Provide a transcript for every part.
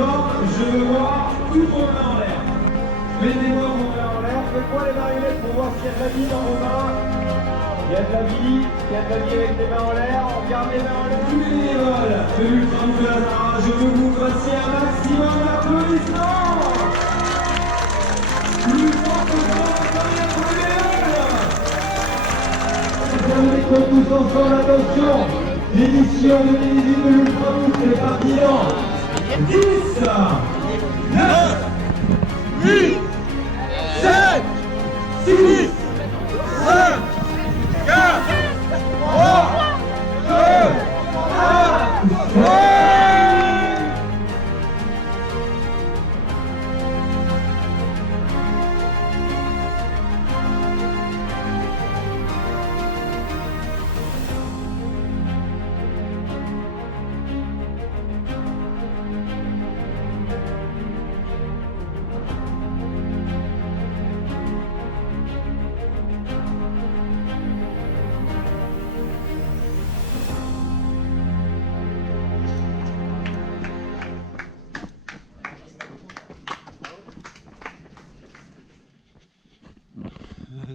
devant, je veux voir tout vos mains en l'air. Mettez-moi vos mains en l'air, faites-moi les marionnettes pour voir s'il y a de la vie dans vos mains. Il y a de la vie, il y a de la vie avec les mains en l'air, on regarde les mains en l'air. Tous les bénévoles de l'Ultra Mou de la Sahara, je veux vous passer un maximum d'applaudissements. Plus fort que ça, pour les bénévoles. Mettons tous ensemble, attention. L'édition 2018 de l'Ultra Mou, c'est parti dans 10, 9, 8, 7, 6, 5, 4, 3, 2, 1,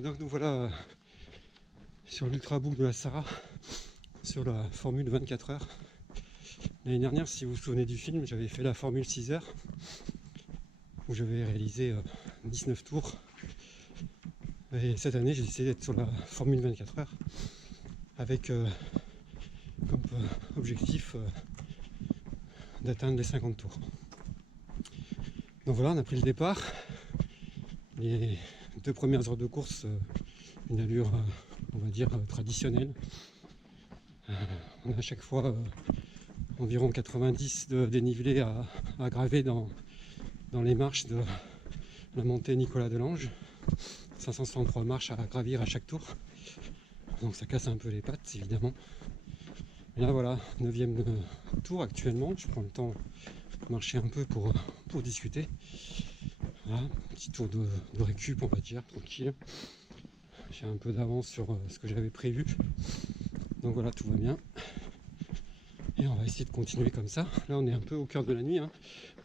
Donc nous voilà sur l'Ultraboucle de la Sahara, sur la formule 24 heures. L'année dernière, si vous vous souvenez du film, j'avais fait la formule 6 heures, où j'avais réalisé 19 tours. Et cette année, j'ai décidé d'être sur la formule 24 heures, avec comme objectif d'atteindre les 50 tours. Donc voilà, on a pris le départ. Les 2 premières heures de course, une allure, on va dire, traditionnelle. On a à chaque fois environ 90 de dénivelé à graver dans les marches de la montée Nicolas Delange. 563 marches à gravir à chaque tour. Donc ça casse un peu les pattes, évidemment. Et là voilà, 9e tour actuellement. Je prends le temps de marcher un peu pour discuter. Voilà, petit tour de récup, on va dire, tranquille. J'ai un peu d'avance sur ce que j'avais prévu. Donc voilà, tout va bien. Et on va essayer de continuer comme ça. Là, on est un peu au cœur de la nuit. Hein.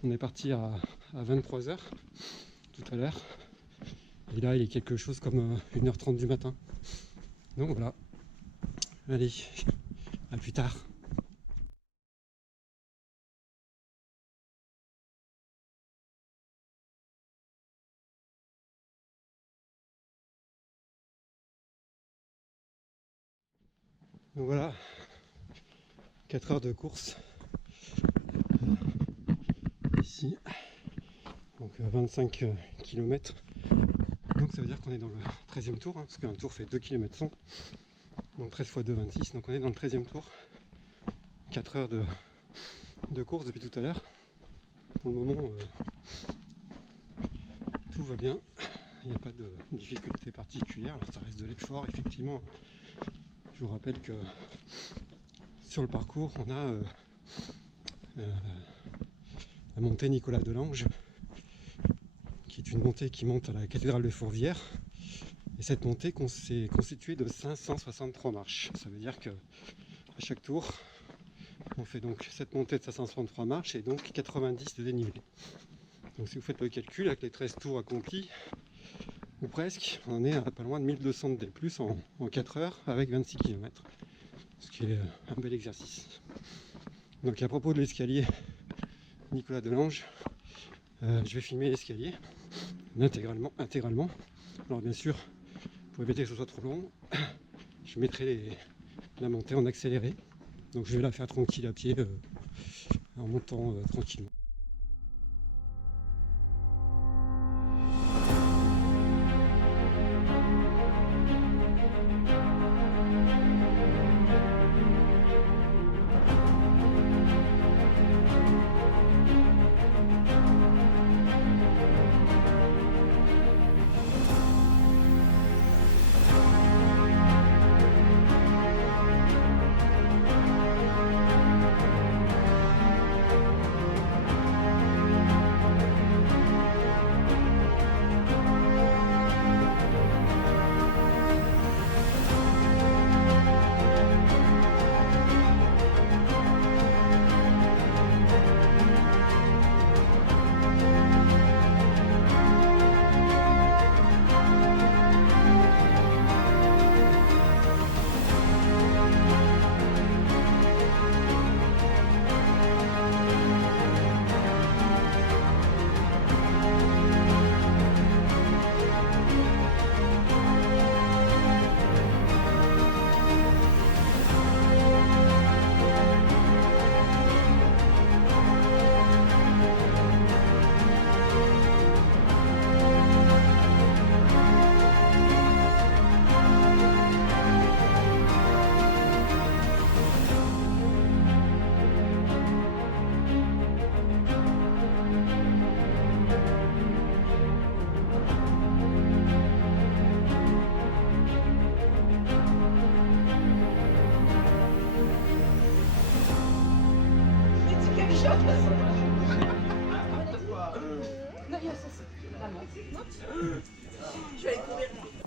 On est parti à 23 h tout à l'heure. Et là, il est quelque chose comme 1h30 du matin. Donc voilà. Allez, à plus tard. Donc voilà, 4 heures de course ici, donc 25 km. Donc ça veut dire qu'on est dans le 13e tour, hein, parce qu'un tour fait 2 km 100, donc 13 x 2, 26, donc on est dans le 13e tour. 4 heures de course depuis tout à l'heure. Pour le moment, tout va bien, il n'y a pas de difficulté particulière. Alors, ça reste de l'effort, effectivement. Je vous rappelle que sur le parcours, on a la montée Nicolas Delange, qui est une montée qui monte à la cathédrale de Fourvière. Et cette montée est constituée de 563 marches. Ça veut dire que à chaque tour, on fait donc cette montée de 563 marches et donc 90 de dénivelé. Donc si vous faites le calcul avec les 13 tours accomplis, ou presque, on est à pas loin de 1200 de D+, en 4 heures avec 26 km. Ce qui est un bel exercice. Donc à propos de l'escalier Nicolas Delange, je vais filmer l'escalier intégralement. Alors bien sûr, pour éviter que ce soit trop long, je mettrai la montée en accéléré. Donc je vais la faire tranquille à pied, en montant tranquillement.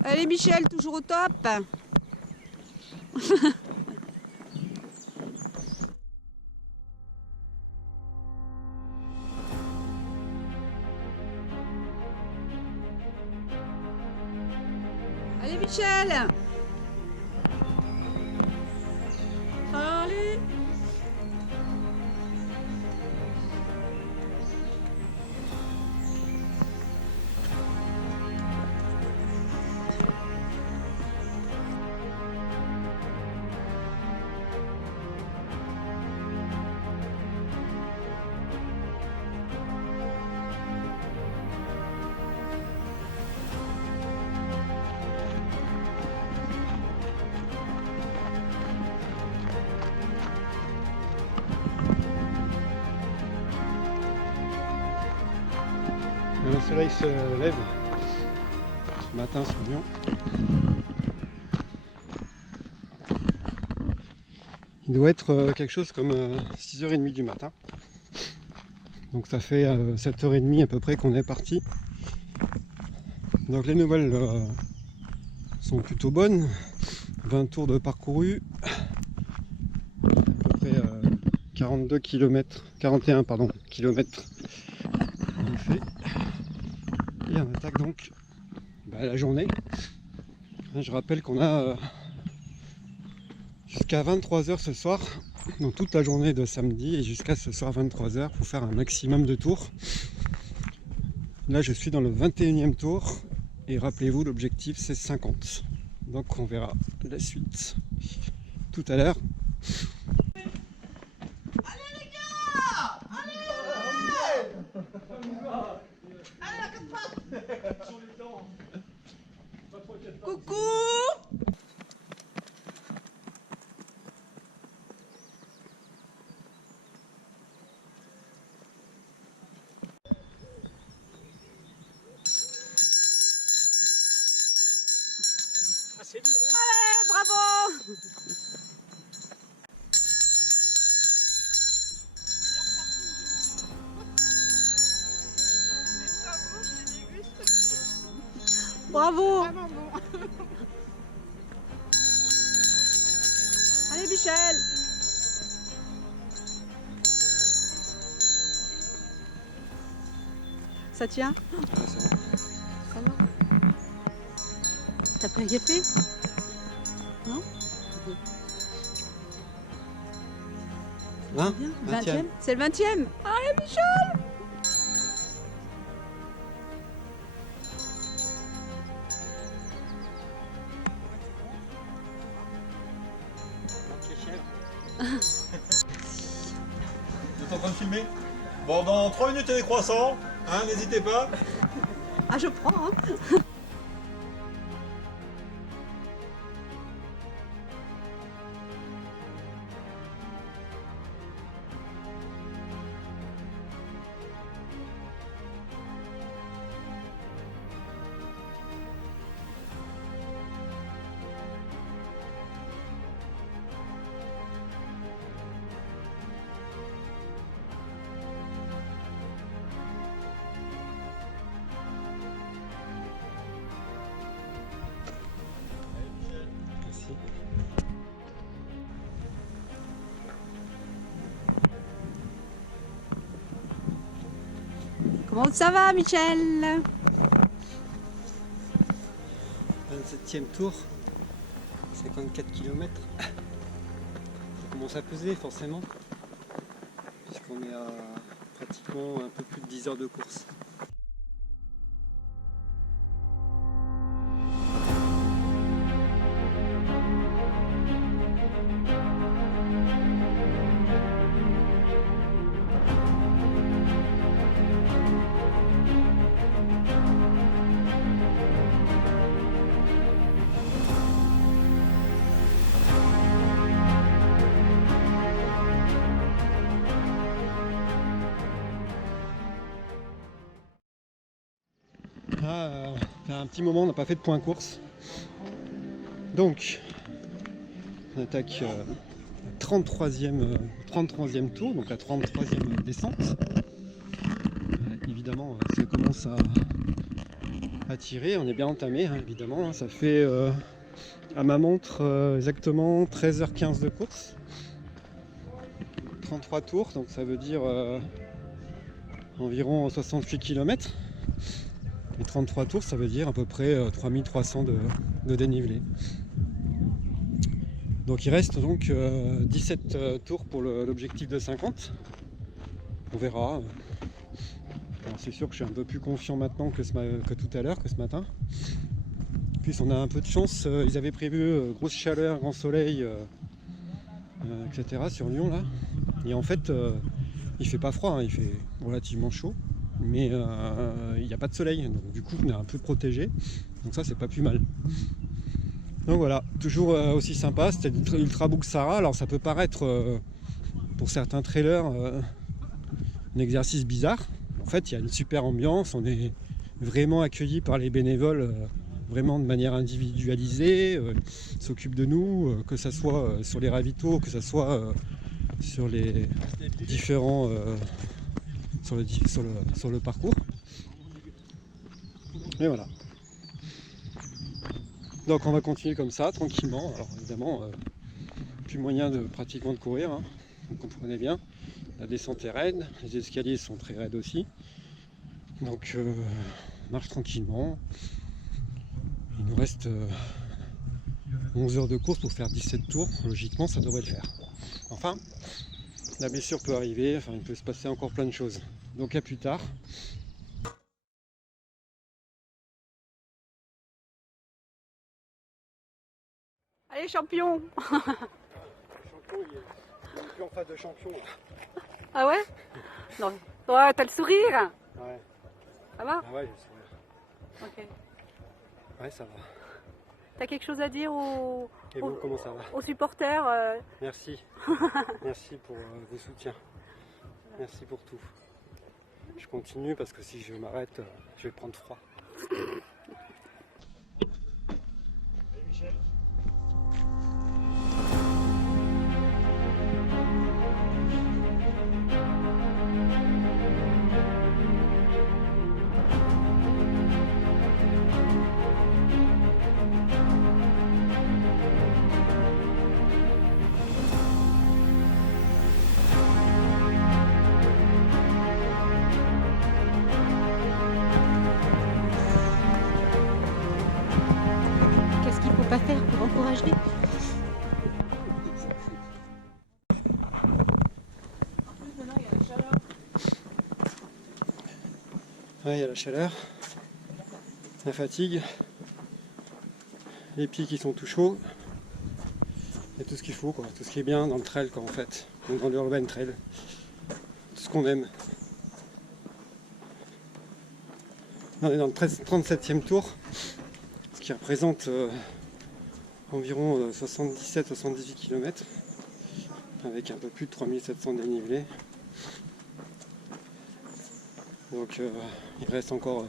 Allez Michel, toujours au top. Allez Michel. Allez. Le soleil se lève ce matin sur Lyon. Il doit être quelque chose comme 6h30 du matin. Donc ça fait 7h30 à peu près qu'on est parti. Donc les nouvelles sont plutôt bonnes. 20 tours de parcouru. À peu près 42 km, 41 pardon, kilomètres on fait. Et on attaque donc la journée. Je rappelle qu'on a jusqu'à 23h ce soir, donc toute la journée de samedi et jusqu'à ce soir 23h pour faire un maximum de tours. Là je suis dans le 21e tour et rappelez-vous l'objectif c'est 50. Donc on verra la suite tout à l'heure. Coucou. Ah, c'est dur, hein. Allez, bravo. Bravo. Allez Michel. Ça tient? Ah, c'est bon. Ça va? T'as pris un café? Non? Hein? Bien. 20e. 20e? C'est le 20e? Allez Michel! Vous êtes en train de filmer? Bon, dans 3 minutes, il y a des croissants. Hein, n'hésitez pas. Ah je prends hein! Merci. Comment ça va Michel? 27e tour, 54 km. Ça commence à peser forcément, puisqu'on est à pratiquement un peu plus de 10 heures de course. Là, ça fait un petit moment on n'a pas fait de point course. Donc, on attaque 33e tour, donc la 33e descente. Évidemment, ça commence à tirer, on est bien entamé, hein, évidemment. Ça fait à ma montre exactement 13h15 de course. 33 tours, donc ça veut dire environ 68 km. Et 33 tours, ça veut dire à peu près 3300 de dénivelé. Donc il reste donc 17 tours pour l'objectif de 50. On verra. Alors, c'est sûr que je suis un peu plus confiant maintenant que tout à l'heure, que ce matin. Puis on a un peu de chance, ils avaient prévu grosse chaleur, grand soleil, etc. sur Lyon là. Et en fait, il fait pas froid, hein, il fait relativement chaud, mais il n'y a pas de soleil. Donc du coup, on est un peu protégé. Donc ça, c'est pas plus mal. Donc voilà, toujours aussi sympa. C'était l'Ultra Bug Sahara. Alors ça peut paraître pour certains trailers un exercice bizarre. En fait, il y a une super ambiance. On est vraiment accueillis par les bénévoles. Vraiment de manière individualisée, s'occupe de nous, que ce soit sur les ravitaux, que ce soit sur les différents sur le parcours. Et voilà. Donc on va continuer comme ça, tranquillement. Alors évidemment, plus moyen pratiquement de courir, hein. Vous comprenez bien. La descente est raide, les escaliers sont très raides aussi. Donc on marche tranquillement. Il nous reste 11 heures de course pour faire 17 tours. Logiquement, ça devrait le faire. Enfin, la blessure peut arriver. Enfin, il peut se passer encore plein de choses. Donc à plus tard. Allez, champion. Champion, il est plus en face de champion. Ah ouais? Non. Ouais, t'as le sourire. Ouais. Ça va? Ah ouais, je sourire. Ok. Ouais, ça va. T'as quelque chose à dire aux Et vous, comment ça va? supporters Merci. Merci pour vos soutiens. Merci pour tout. Je continue parce que si je m'arrête, je vais prendre froid. Qu'est-ce qu'il faut pas faire pour encourager? Ouais, il y a la chaleur, la fatigue, les pieds qui sont tout chauds, et tout ce qu'il faut, quoi, tout ce qui est bien dans le trail, quoi, en fait, donc dans l'urban trail, tout ce qu'on aime. On est dans le 37e tour, ce qui représente environ 77-78 km, avec un peu plus de 3700 dénivelés. Donc il reste encore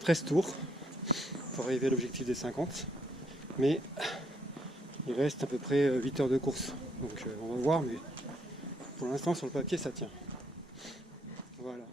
13 tours pour arriver à l'objectif des 50. Mais il reste à peu près 8 heures de course. Donc on va voir, mais pour l'instant sur le papier ça tient. Voilà.